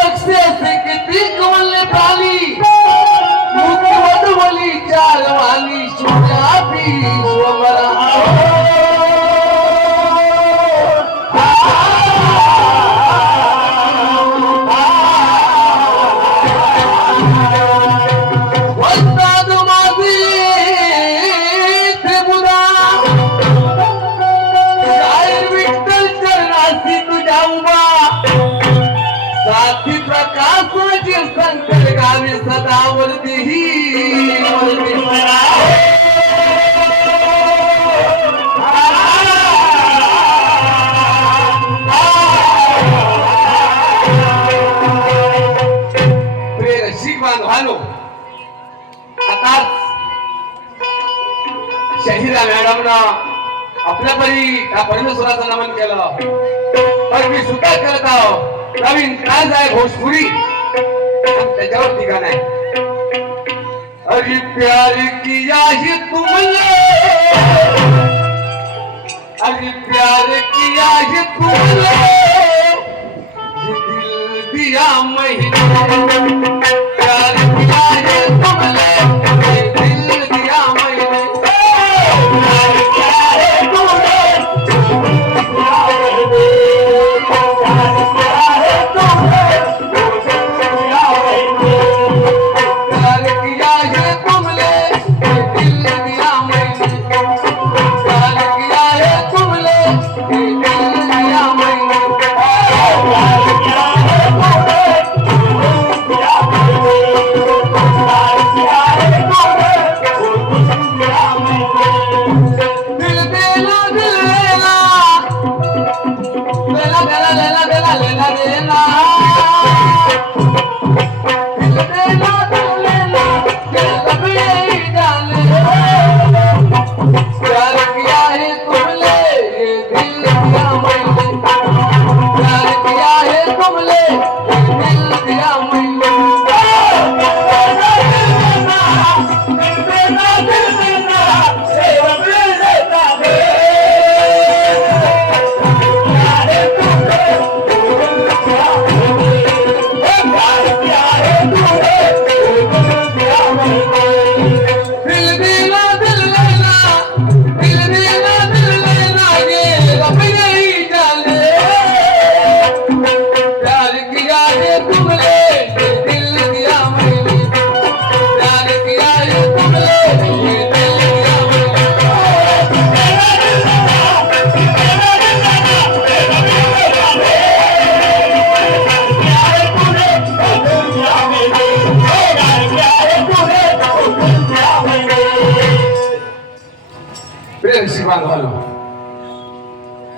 बक्षे से किती कवले प्राणी मुखवट बोली चार वाली शुजा भी स्वमरा शंकर गावी सदावरती भानो आता शहीदा मॅडमना आपल्या परी त्या परमेश्वराचं नमन केलं पण मी सुद्धा करत आहो नवीन काय आहे भोजपुरी त्याच्यावर ठिकाण आहे अरे प्यार किया ही तुमने अरे प्यार किया ही तुमने दिल दिया मैंने प्यार किया है तुमने दिल दिया मैंने प्यार किया है तुमने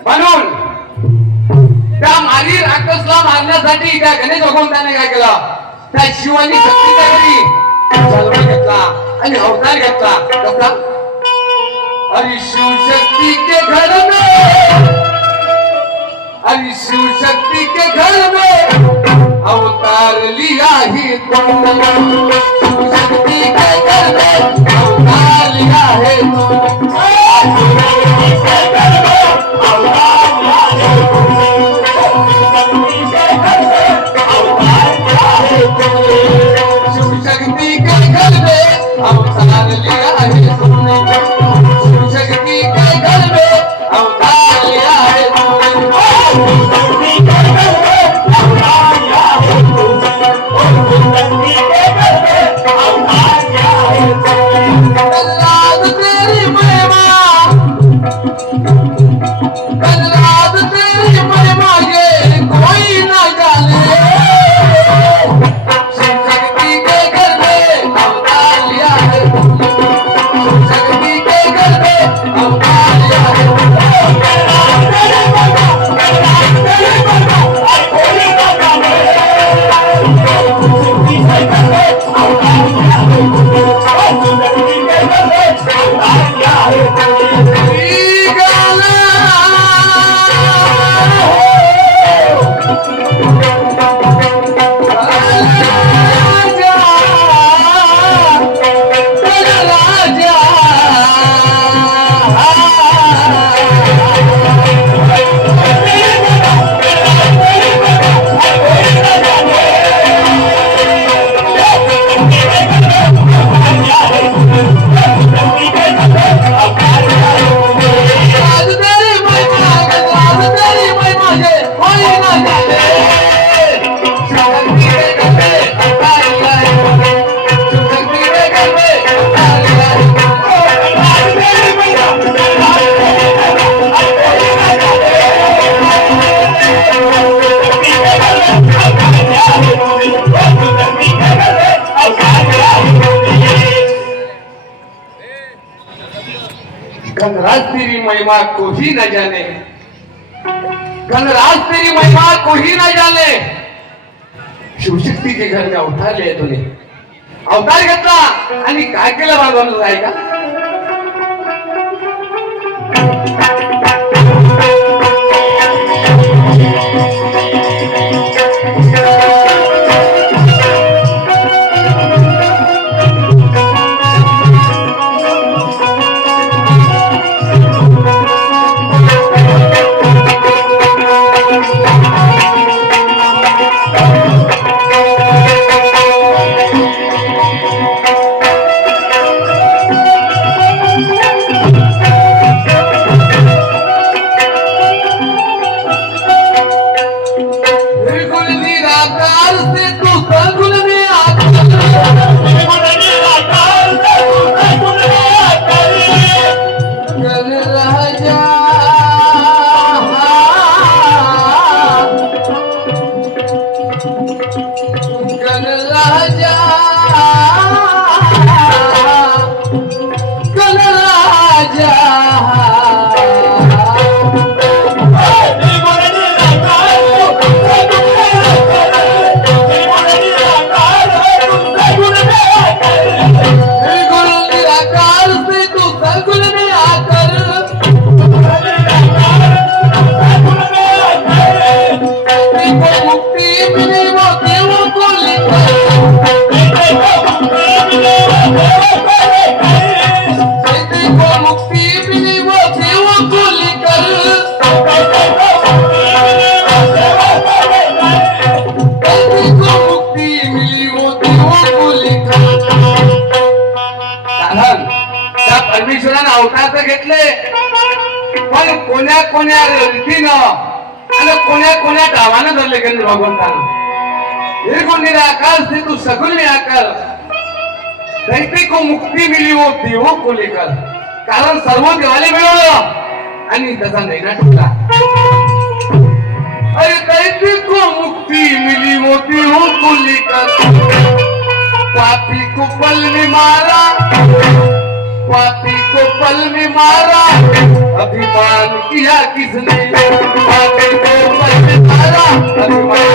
म्हणून त्या मारी राक्षसला मारण्यासाठी त्या गणेश भगवंताने काय केलं त्या शिवानी शक्तीच्या घरी जन्म घेतला आणि अवतार घेतला कसा अरे शिव शक्ती के घर में अरे शिव शक्ती के घर में अवतार लिया ही तुमने शिव शक्ती के घर में अवतार लिया है तुमने शिव शक्ति के घर में अवतार लिया है तुमने शिव शक्ति के घर में अवतार लिया है तुमने धनराज तेरी महिमा कोई न जाने, धनराज तेरी महिमा कोई न जाने. शिवशक्ती के घर में अवतार लिया तूने, अवतार घेतला आणि काय केलं बाबा आहे का? परमेश्वरानं अवतार तर घेतले, पण कोण्या कोण्या रीतीनं आणि कोण्या कोण्या डावानं धरले गेले भगवंतानं. हे कोण निराकार से तू सगुन निराकार, दैते को मुक्ती मिली वो देवो को लेकर. कारण सर्व देवाले मिळवलं आणि त्याचा नैना टुकला. अरे दैते को मुक्ती मिली वो देवो को लेकर, पापी को पल में मारा, पापी को पल में मारा, अभिमान किया किसने, पापी को पल में मारा, अभिमान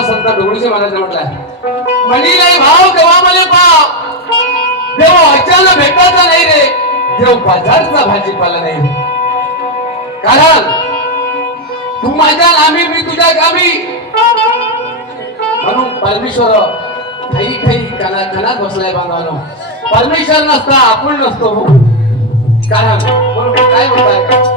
संत ढोळीचे महाराज म्हटलाय, मनी नाही भाव केव्हा मला पाव. देव अचानक भेटायचा नाही रे, देव बाजारचा भाजीपाला नाही. कारण तू माझ्या नामी मी तुझ्या गावी, म्हणून परमेश्वर ठाई ठाई कणात बसलाय बांधवानो. परमेश्वर नसता आपण नसतो. कारण बरोबर काय म्हणताय,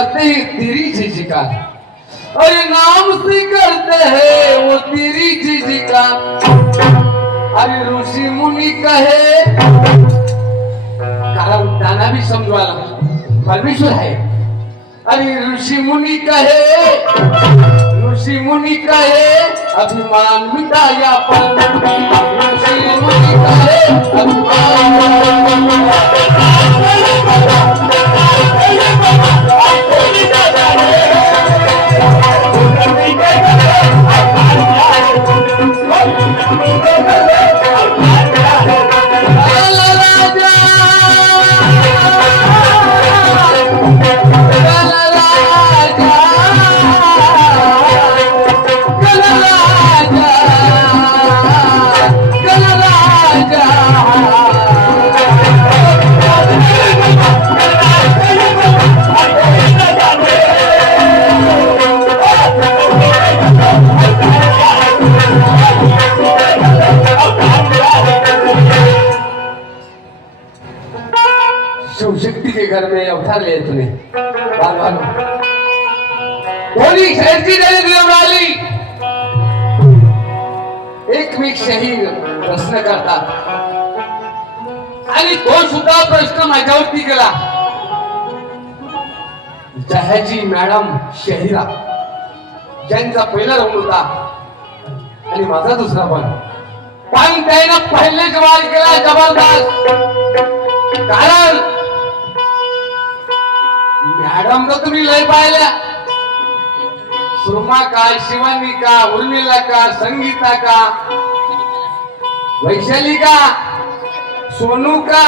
करते ही तेरी झिझिका, अरे नाम से करते हैं वो तेरी झिझिका। अरे ऋषी मुनी कहे, कारण त्यांना भी समजवायला परमेश्वर आहे। अरे ऋषि मुनि कहे, ऋषि मुनि कहे अभिमान मिटाया पर, ऋषि मुनि कहे शिवशक्ति के घर में अवतार ले तूने बोली शहरची वाली एकमेकाशी प्रश्न करतात आणि तो सुद्धा प्रश्न माझ्यावरती केला। जहाजी मॅडम शहिरा ज्यांचा पहिला राऊंड होता आणि माझा दुसरा पण त्यानं पहिले सवाल केला जबरदस्त। कारण मॅडम तर तुम्ही लय पाहिल्या, सुरमा का, शिवानी का, उर्मिला का, संगीता का, वैशाली का, सोनू का,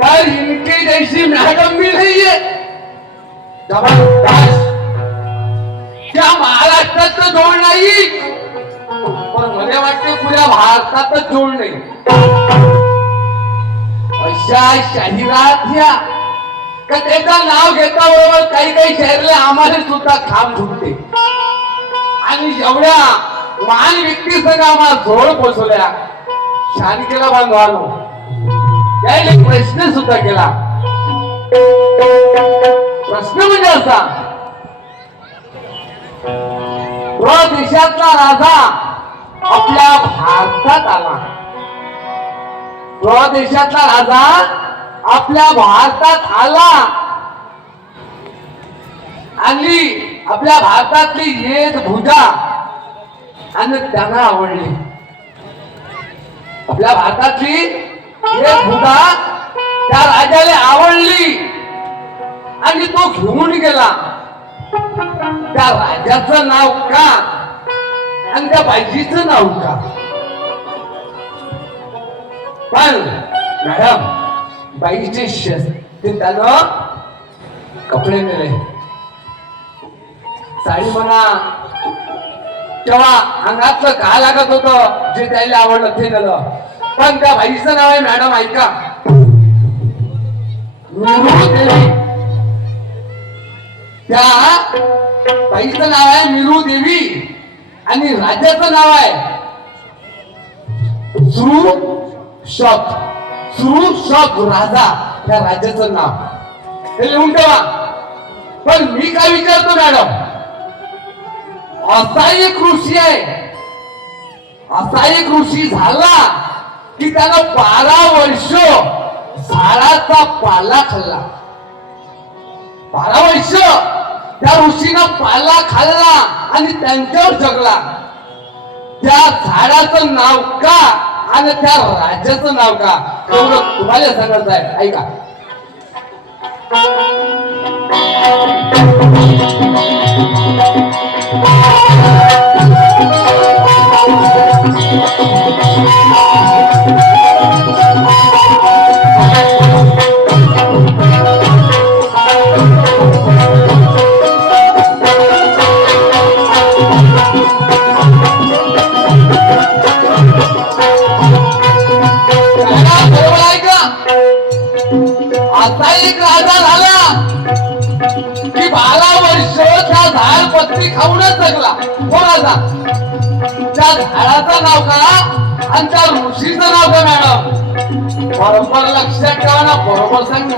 पर इनकी जैसी मैडम भी नहीं है। जबरदस्त। क्या महाराष्ट्रात तर जोड नाही, पण मला वाटते पुऱ्या भारतातच जोड नाही। अशा शाहिरात या का त्याचं नाव घेता बरोबर काही काही शहरले आम्हाला सुद्धा खांब फुटते आणि एवढ्या महान व्यक्ती संग आम्हाला जोड पोचवल्या। छान केला बांधवानो, त्याने प्रश्न सुद्धा केला। प्रश्न म्हणजे असा, देशातला राजा आपल्या भारतात आला, देशातला राजा आपल्या भारतात आला आणि आपल्या भारतातली येत भुजा आणि त्यांना आवडली। आपल्या भारतातली येत भुजा त्या राजाला आवडली आणि तो घेऊन गेला। त्या राजाचं नाव का आणि त्या बाईजीचं नाव का? पण मॅडम बाईचे ते त्यानं कपडे नेले, साडी म्हणा तेव्हा अंगातलं का लागत होतं जे त्याला आवडलं ते नेलं। पण त्या बाईचं नाव आहे मॅडम ऐका, मिरू देवी। त्या बाईचं नाव आहे मिरू देवी आणि राजाचं नाव आहे सुरुशक राजा। त्या राजाचं नाव हे लिहून ठेवा। पण मी काय विचारतो मॅडम, असा एक ऋषी आहे, असा एक ऋषी झाला की त्यानं 12 वर्ष झाडाचा पाला खाल्ला। 12 वर्ष त्या ऋषीनं पाला खाल्ला आणि त्यांच्यावर जगला। त्या झाडाचं नाव का आणि त्या राज्याचं नाव का, एवढं तुम्हाला सांगायचं आहे ऐका। असा एक राजा झाला की 12 वर्ष त्या झाड पत्री खाऊनच जगला। हो राजा, त्या झाडाचं नाव का आणि त्या ऋषीचं नाव का मॅडम? बरोबर लक्षात ठेवा ना, बरोबर सांग।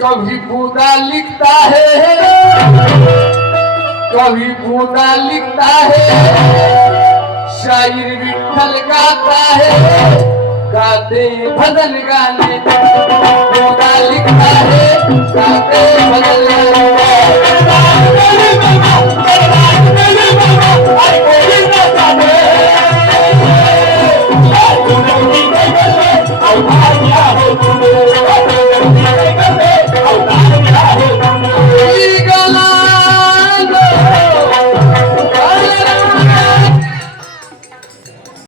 कभी बूंदा लिखता है, कभी बूंदा लिखता है, शायर विठल गाता है, गाते भजन गाने, बूंदा लिखता है, गाते भजन गाने।